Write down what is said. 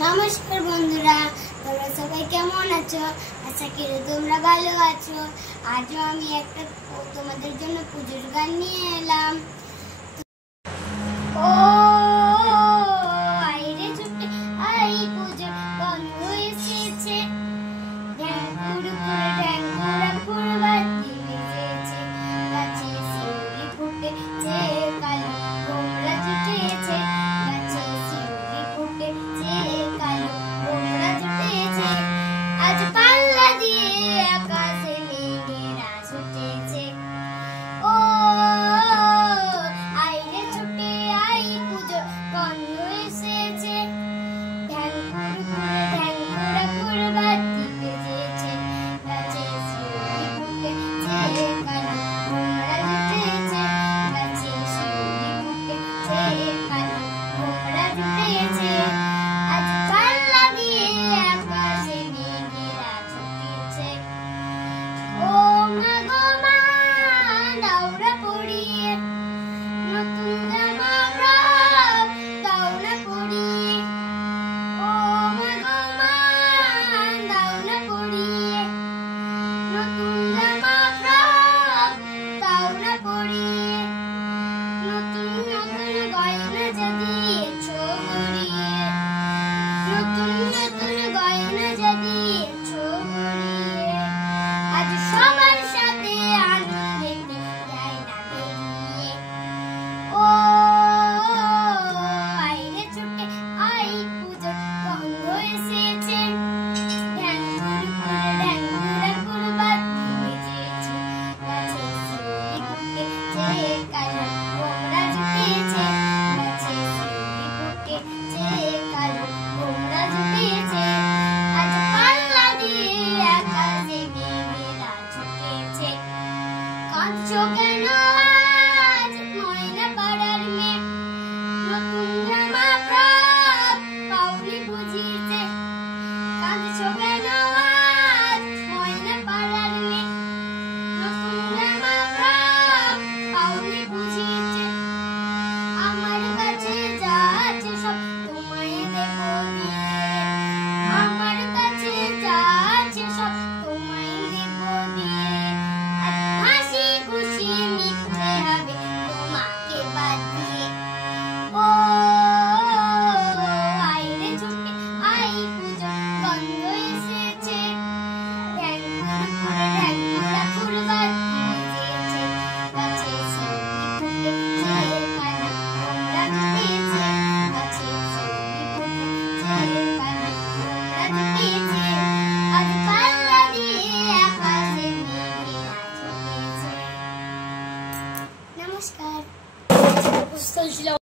নমস্কার বন্ধুরা, তোমরা সবাই কেমন আছো? আশা করি তোমরা ভালো আছো। আজও আমি একটা তোমাদের জন্য পুজোর গান নিয়ে এলাম। ও আইরে ছুটে আই, পুজোর বন্ধ এসেছে, ঢ্যাং কুড়ু কুড়ু ঢ্যাং কুড়া কুড়ু বাতি বেজেছে, গাছে শিউলি ফুটেছে, কালো গোমরা জুটেছে, গাছে শিউলি ফুটেছে, কালো গোমরা জুটেছে, আজ পাল্লা দিয়ে আকাশে মেঘেরা ছুটেছে। ও আইরে ছুটে আই, পুজোর বন্ধ এসেছে, ঢ্যাং কুড়ু কুড়ু ঢ্যাং কুড়া কুড়ু বাতি বেজেছে, গাছে শিউলি ফুটেছে, কালো গোমরা জুটেছে, গাছে শিউলি ফুটেছে, কালো গোমরা জুটেছে, আজ পাল্লা দিয়ে আকাশে মেঘেরা ছুটেছে। ও মা গো মা, দাওরা পড়িয়ে নতুন জামা ফ্রক দাও না পরিয়ে, ও মা গো মা, দাও না পরিয়ে নতুন জামা ফ্রক দাও না পরিয়ে, নতুন নতুন গয়না যা দিয়েছো গড়িয়ে, নতুন নতুন গয়না যা দিয়েছো গড়িয়ে, আজ সবার সাথে আনন্দেতে যাই না বেরিয়ে। ও আইরে ছুটে আই, পুজোর বন্ধ এসেছে, ঢ্যাং কুড়ু কুড়ু ঢ্যাং কুড়া কুড়ু বাতি বেজেছে, গাছে শিউলি ফুটেছে, কালো গোমরা জুটেছে, গাছে শিউলি ফুটেছে, কালো গোমরা জুটেছে, আজ পাল্লা দিয়ে আকাশে মেঘেরা ছুটেছে। কাঁদছো কেন আজ ময়না পাড়ার মেয়ে, নতুন জামা ফ্রক পাওনি বুঝিয়েছে, কাঁদছো কেন আজ ময়না পাড়ার মেয়ে, নতুন জামা ফ্রক পাওনি বুঝিয়েছে, আমার কাছে যা আছে সব তোমায় দেবো দিয়ে, আমার কাছে যা আছে সব তোমায় দেবো দিয়ে, আজ হাসি খুশি মিটতে হবে তোমাকে বাদ দিয়ে। ও আইরে ছুটে আই, পুজোর বন্ধ এসেছে, ঢ্যাং কুড়ু কুড়ু ঢ্যাং কুড়া কুড়ু বাতি বেজেছে, গাছে শিউলি ফুটেছে, কালো গোমরা জুটেছে, গাছে শিউলি ফুটেছে, কালো গোমরা জুটেছে, আজ পাল্লা দিয়ে আকাশে মেঘেরা ছুটেছে। নমস্কার।